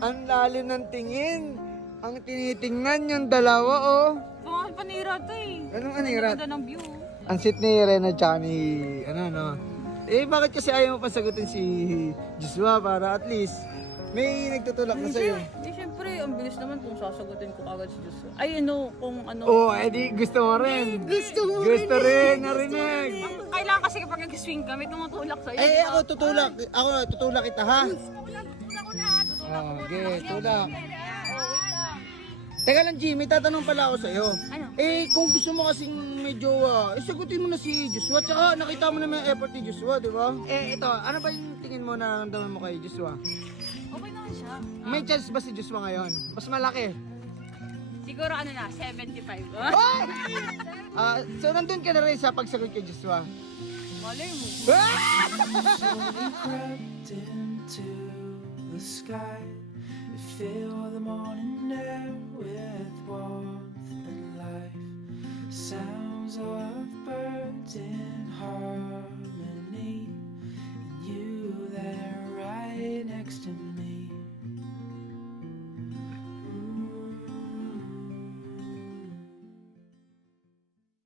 Ang lalim ng tingin. Ang tinitingnan yung dalawa, oh. Pangal panira to eh. Anong anirat? Ganda ng view. Ang sit ni Rena tsaka ni, bakit kasi ayaw mo pa sagutin si Joshua para at least may nagtutulak na sa'yo? Eh, syempre, ang bilis naman kung sasagutin ko kagad si Diyos. Ay, ano, kung ano. Oo, edi gusto mo rin. Gusto rin, narinig. Kailangan kasi kapag nag-swing kami, tumutulak sa'yo. Eh, ako tutulak kita, ha? Tutulak ko na. Tutulak ko Okay, muna. tulak. Oh, wait lang. Teka lang, Jimmy, tatanong pala ako sa'yo. Ano? Eh, kung gusto mo kasing may jowa, sagutin mo na si Joshua. Tsaka nakita mo naman yung effort ni Joshua, di ba? Eh, ito, ano ba yung tingin mo na naramdaman mo kay Joshua? Okay naman siya. May chance ba si Joshua ngayon? Mas malaki. Siguro ano na, 75. So, nandun ka na rin sa pagsagot kay Joshua. Malay mo. Crept into the sky. You fill the morning air with warmth and life. Sounds of birds in